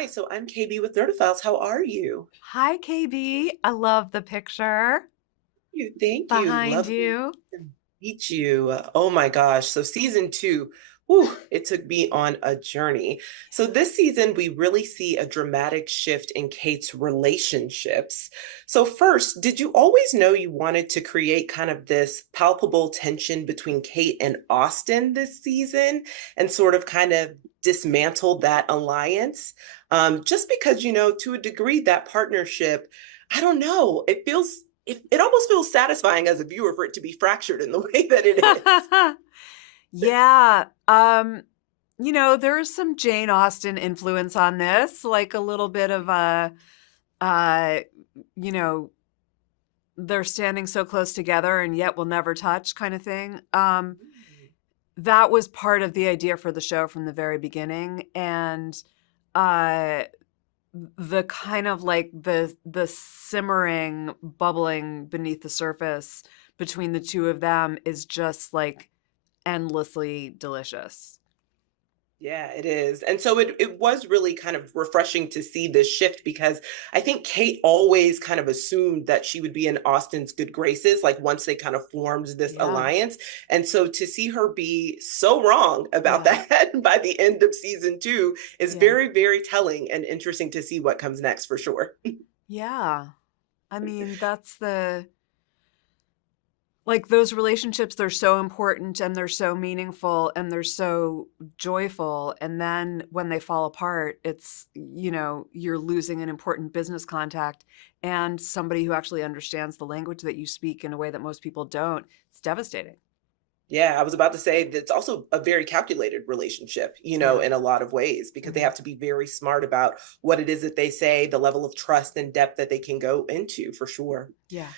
Hi, so I'm KB with Nerdophiles. How are you? Hi, KB. I love the picture Thank you. behind Lovely you. to meet you. Oh my gosh. So season two, whew, it took me on a journey. So this season, we really see a dramatic shift in Kate's relationships. So first, did you always know you wanted to create kind of this palpable tension between Kate and Austin this season and sort of kind of dismantle that alliance? Just because, to a degree, that partnership, I don't know, it almost feels satisfying as a viewer for it to be fractured in the way that it is. Yeah. There is some Jane Austen influence on this, like a little bit of uh, you know, they're standing so close together and yet will never touch kind of thing. That was part of the idea for the show from the very beginning. And uh the kind of like the simmering bubbling beneath the surface between the two of them is just like endlessly delicious. Yeah, it is. And so it was really kind of refreshing to see this shift because I think Kate always kind of assumed that she would be in Austin's good graces, like once they kind of formed this Yeah. alliance. And so to see her be so wrong about Yeah. that by the end of season two is Yeah. very, very telling and interesting to see what comes next for sure. Yeah. I mean, that's the like those relationships, they're so important and they're so meaningful and they're so joyful. And then when they fall apart, you're losing an important business contact and somebody who actually understands the language that you speak in a way that most people don't. It's devastating. Yeah, I was about to say that it's also a very calculated relationship, Yeah. in a lot of ways, because they Hmm. have to be very smart about what it is that they say, the level of trust and depth that they can go into for sure. Yeah.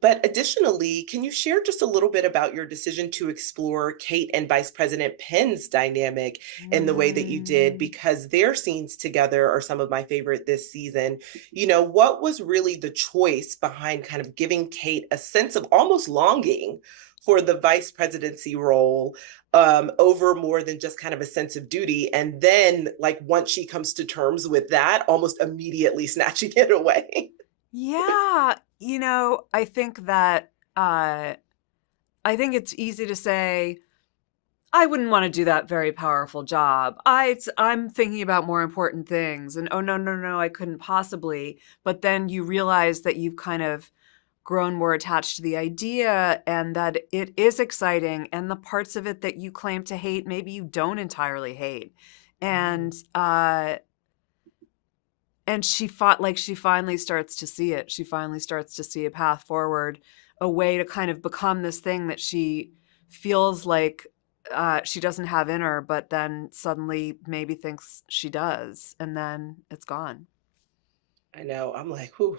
But additionally, can you share just a little bit about your decision to explore Kate and Vice President Penn's dynamic in the way that you did? Mm. Because their scenes together are some of my favorite this season. What was really the choice behind kind of giving Kate a sense of almost longing for the vice presidency role over more than just kind of a sense of duty? And then, like, once she comes to terms with that, almost immediately snatching it away. Yeah. I think that I think it's easy to say, I wouldn't want to do that very powerful job. I'm thinking about more important things. And oh, no, no, no, I couldn't possibly. But then you realize that you've kind of grown more attached to the idea and that it is exciting. And the parts of it that you claim to hate, maybe you don't entirely hate. Mhm. And, uh, and she finally starts to see it. She finally starts to see a path forward, a way to kind of become this thing that she feels like she doesn't have in her, but then suddenly maybe thinks she does, and then it's gone. I know. I'm like, whew.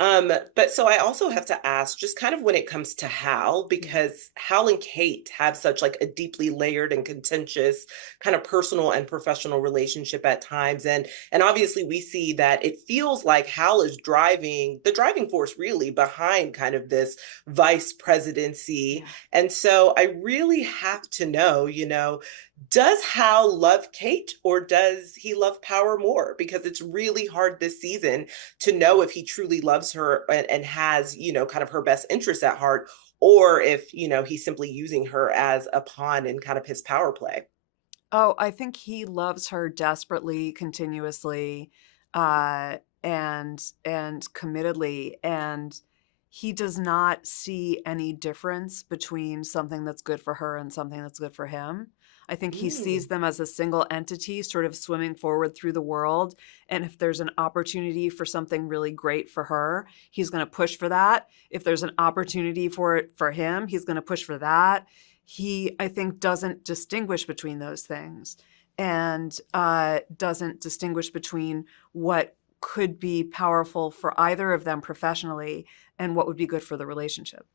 But so I also have to ask, just kind of when it comes to Hal, Yeah. because Hal and Kate have such like a deeply layered and contentious kind of personal and professional relationship at times. And obviously we see that it feels like Hal is driving the driving force really behind kind of this vice presidency. Yeah. And so I really have to know, does Hal love Kate or does he love power more? Because it's really hard this season to know if he truly loves her and has, kind of her best interests at heart, or if, he's simply using her as a pawn in kind of his power play. Oh, I think he loves her desperately, continuously, and committedly, and he does not see any difference between something that's good for her and something that's good for him. I think he sees Mm. them as a single entity, sort of swimming forward through the world. And if there's an opportunity for something really great for her, he's going to push for that. If there's an opportunity for it for him, he's going to push for that. He, I think, doesn't distinguish between those things and doesn't distinguish between what could be powerful for either of them professionally and what would be good for the relationship.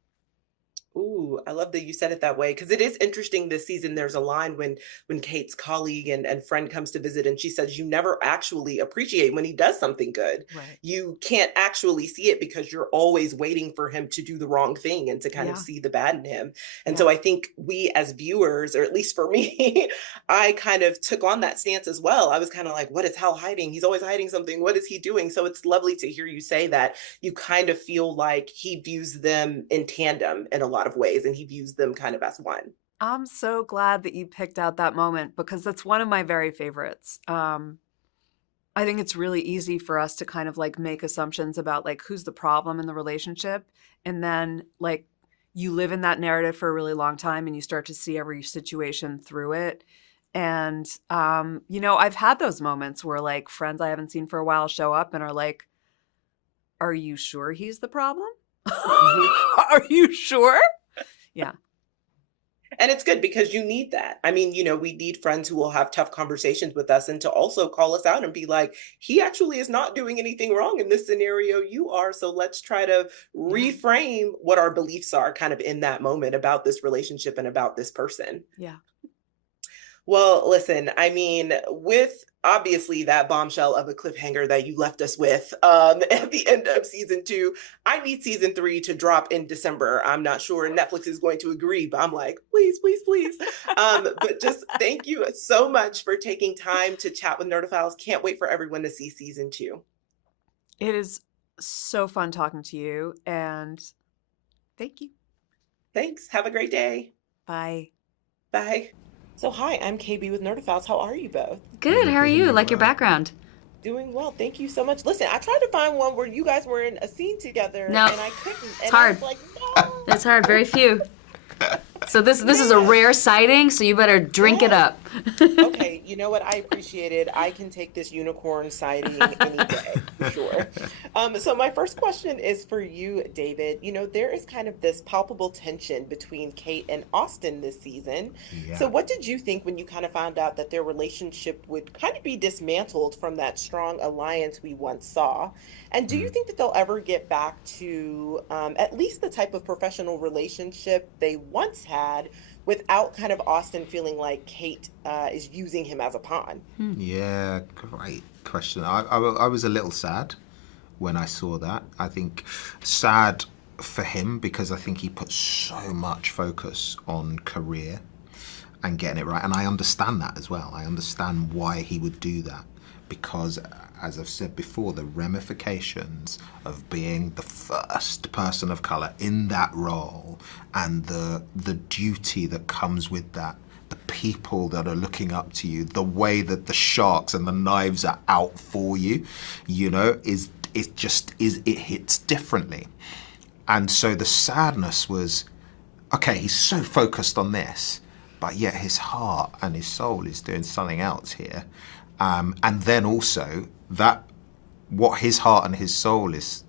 Ooh, I love that you said it that way because it is interesting this season. There's a line when Kate's colleague and friend comes to visit and she says, "You never actually appreciate when he does something good. Right. You can't actually see it because you're always waiting for him to do the wrong thing and to kind of Yeah. see the bad in him." And Yeah. so I think we as viewers, or at least for me, I kind of took on that stance as well. I was kind of like, "What is Hal hiding? He's always hiding something. What is he doing?" So it's lovely to hear you say that you kind of feel like he views them in tandem in a lot of ways, and he views them kind of as one. I'm so glad that you picked out that moment because that's one of my very favorites. I think it's really easy for us to kind of like make assumptions about like who's the problem in the relationship. And then like you live in that narrative for a really long time and you start to see every situation through it. And, I've had those moments where like friends I haven't seen for a while show up and are like, are you sure he's the problem? Mhm. Are you sure? Yeah. And it's good because you need that. I mean, we need friends who will have tough conversations with us and to also call us out and be like, he actually is not doing anything wrong in this scenario. You are. So let's try to Yeah. reframe what our beliefs are kind of in that moment about this relationship and about this person. Yeah. Well, listen, I mean, with obviously that bombshell of a cliffhanger that you left us with at the end of season two, I need season three to drop in December. I'm not sure Netflix is going to agree, but I'm like, please, please, please. But just thank you so much for taking time to chat with Nerdophiles. Can't wait for everyone to see season two. It is so fun talking to you and thank you. Thanks. Have a great day. Bye. Bye. So, hi, I'm KB with Nerdophiles. How are you both? Good. How are you? Like your background? Doing well. Thank you so much. Listen, I tried to find one where you guys were in a scene together No, and I couldn't. it's And I was hard. like, no. It's hard. Very few. So this is a Man. rare sighting. So you better drink it Yes. up. Okay, you know what? I appreciate it. I can take this unicorn sighting any day, for sure. So my first question is for you, David. There is kind of this palpable tension between Kate and Austin this season. So Yeah. what did you think when you kind of found out that their relationship would kind of be dismantled from that strong alliance we once saw? And do you Mm. think that they'll ever get back to at least the type of professional relationship they once had without kind of Austin feeling like Kate is using him as a pawn? Yeah, great question. I was a little sad when I saw that. I think sad for him because I think he put so much focus on career and getting it right. And I understand that as well. I understand why he would do that because, as I've said before, the ramifications of being the first person of color in that role and the duty that comes with that, the people that are looking up to you, the way that the sharks and the knives are out for you, is it hits differently. And so the sadness was, okay, he's so focused on this, but yet his heart and his soul is doing something else here. And then also that what his heart and his soul is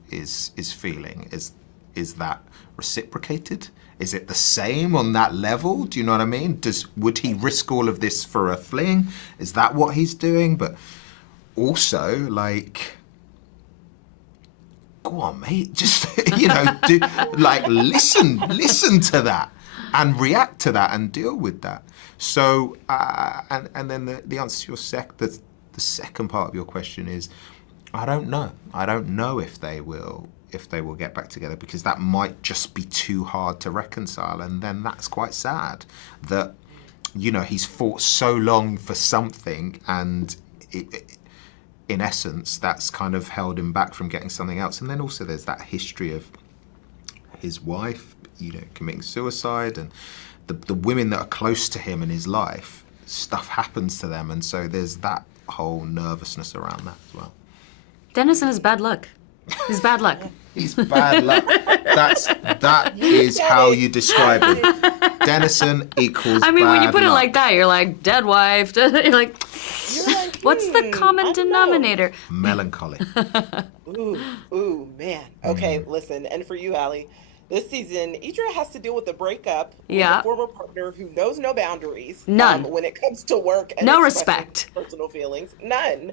feeling is that reciprocated? Is it the same on that level? Do you know what I mean? Would he risk all of this for a fling? Is that what he's doing? But also, like, go on, mate. Just listen to that and react to that and deal with that. So, and then the answer to the second part of your question is, I don't know. I don't know if they will get back together because that might just be too hard to reconcile, and then that's quite sad that he's fought so long for something and in essence that's kind of held him back from getting something else. And then also there's that history of his wife committing suicide, and the women that are close to him in his life, stuff happens to them, and so there's that whole nervousness around that as well. Dennison is bad luck. He's bad luck. He's bad luck. That is how you describe it. Dennison equals I mean, when you bad put it luck. like that, you're like dead wife. You're like, You're like, what's the I common don't know. denominator? Melancholy. Ooh, man. Okay, listen. And for you, Allie, this season, Eidra has to deal with the breakup with Yeah. a former partner who knows no boundaries. None. When it comes to work and No expressing respect. personal feelings. None.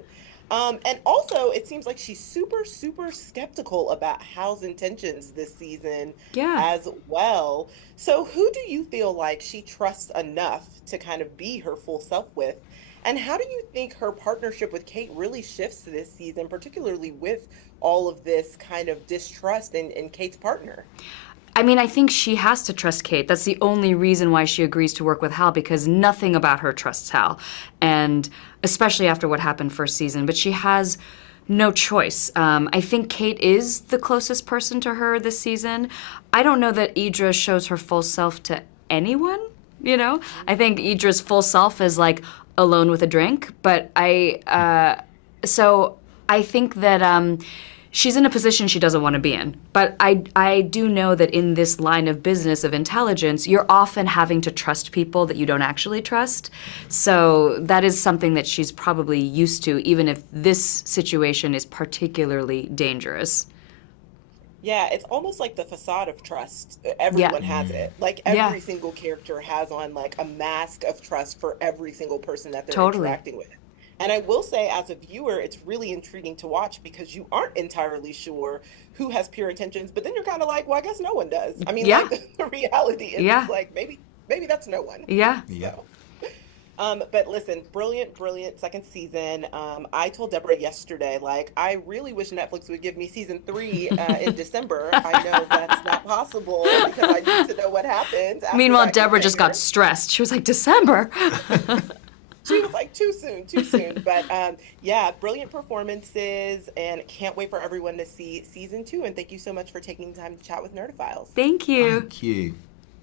And also, it seems like she's super, super skeptical about Hal's intentions this season Yeah. as well. So, who do you feel like she trusts enough to kind of be her full self with? And how do you think her partnership with Kate really shifts this season, particularly with all of this kind of distrust in Kate's partner? I mean, I think she has to trust Kate. That's the only reason why she agrees to work with Hal, because nothing about her trusts Hal. And especially after what happened first season. But she has no choice. I think Kate is the closest person to her this season. I don't know that Eidra shows her full self to anyone, you know? I think Idra's full self is like alone with a drink. But so I think that she's in a position she doesn't want to be in. But I do know that in this line of business of intelligence, you're often having to trust people that you don't actually trust. So that is something that she's probably used to, even if this situation is particularly dangerous. Yeah, it's almost like the facade of trust. Everyone has it. Like every single character has on like a mask of trust for every single person that they're Totally. interacting with. And I will say, as a viewer, it's really intriguing to watch because you aren't entirely sure who has pure intentions, but then you're kind of like, well, I guess no one does. I mean, Yeah. like the reality is Yeah. like maybe that's no one. Yeah. Yeah. But listen, brilliant, brilliant second season. I told Deborah yesterday, like, I really wish Netflix would give me season 3 in December. I know that's not possible because I need to know what happens. After Meanwhile, that Deborah just got cliffhanger. stressed. She was like, December. She was like, too soon, too soon. But yeah, brilliant performances, and can't wait for everyone to see season 2. And thank you so much for taking the time to chat with Nerdophiles. Thank you. Thank you.